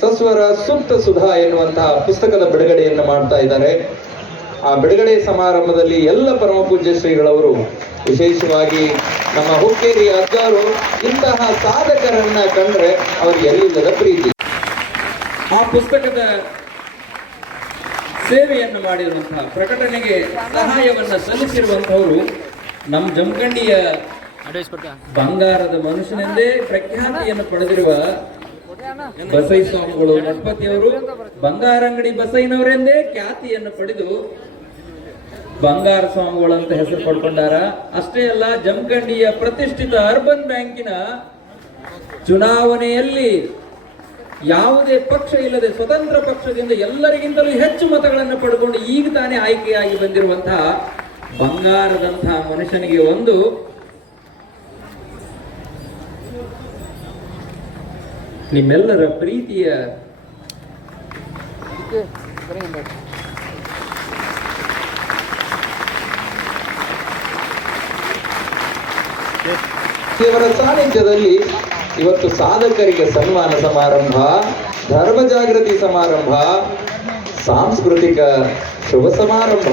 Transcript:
ಸಸ್ವರ ಸುಪ್ತ ಸುಧಾ ಎನ್ನುವಂತಹ ಪುಸ್ತಕದ ಬಿಡುಗಡೆಯನ್ನು ಮಾಡ್ತಾ ಇದ್ದಾರೆ. ಆ ಬಿಡುಗಡೆ ಸಮಾರಂಭದಲ್ಲಿ ಎಲ್ಲ ಪರಮ ಪೂಜ್ಯ ಶ್ರೀಗಳವರು ವಿಶೇಷವಾಗಿ ನಮ್ಮ ಹುಕ್ಕೇರಿ ಅಜ್ಜಾರು ಇಂತಹ ಸಾಧಕರನ್ನ ಕಂಡ್ರೆ ಅವರಿಗೆ ಎಲ್ಲಿಲ್ಲದ ಪ್ರೀತಿ. ಆ ಪುಸ್ತಕದ ಸೇವೆಯನ್ನು ಮಾಡಿರುವಂತಹ ಪ್ರಕಟಣೆಗೆ ಸಹಾಯವನ್ನ ಸಲ್ಲಿಸಿರುವಂತವರು ನಮ್ಮ ಜಮಖಂಡಿಯ ಬಂಗಾರದ ಮನುಷ್ಯನೆಂದೇ ಪ್ರಖ್ಯಾತಿಯನ್ನು ಪಡೆದಿರುವ ಬಸೈ ಸ್ವಾಮಿಗಳು ಗಣಪತಿಯವರು ಬಂಗಾರ ಅಂಗಡಿ ಬಸೈನವರೆಂದೇ ಖ್ಯಾತಿಯನ್ನು ಪಡೆದು ಬಂಗಾರ ಸ್ವಾಮಿಗಳು ಅಂತ ಹೆಸರು ಪಡ್ಕೊಂಡಾರ. ಅಷ್ಟೇ ಅಲ್ಲ, ಜಮಖಂಡಿಯ ಪ್ರತಿಷ್ಠಿತ ಅರ್ಬನ್ ಬ್ಯಾಂಕಿನ ಚುನಾವಣೆಯಲ್ಲಿ ಯಾವುದೇ ಪಕ್ಷ ಇಲ್ಲದೆ ಸ್ವತಂತ್ರ ಪಕ್ಷದಿಂದ ಎಲ್ಲರಿಗಿಂತಲೂ ಹೆಚ್ಚು ಮತಗಳನ್ನು ಪಡೆದುಕೊಂಡು ಈಗ ತಾನೇ ಆಯ್ಕೆಯಾಗಿ ಬಂದಿರುವಂತಹ ಬಂಗಾರದಂತಹ ಮನುಷ್ಯನಿಗೆ ಒಂದು ನಿಮ್ಮೆಲ್ಲರ ಪ್ರೀತಿಯ ಇವರ ಸಾನ್ನಿಧ್ಯದಲ್ಲಿ ಇವತ್ತು ಸಾಧಕರಿಗೆ ಸನ್ಮಾನ ಸಮಾರಂಭ ಧರ್ಮ ಜಾಗೃತಿ ಸಮಾರಂಭ ಸಾಂಸ್ಕೃತಿಕ ಶುಭ ಸಮಾರಂಭ.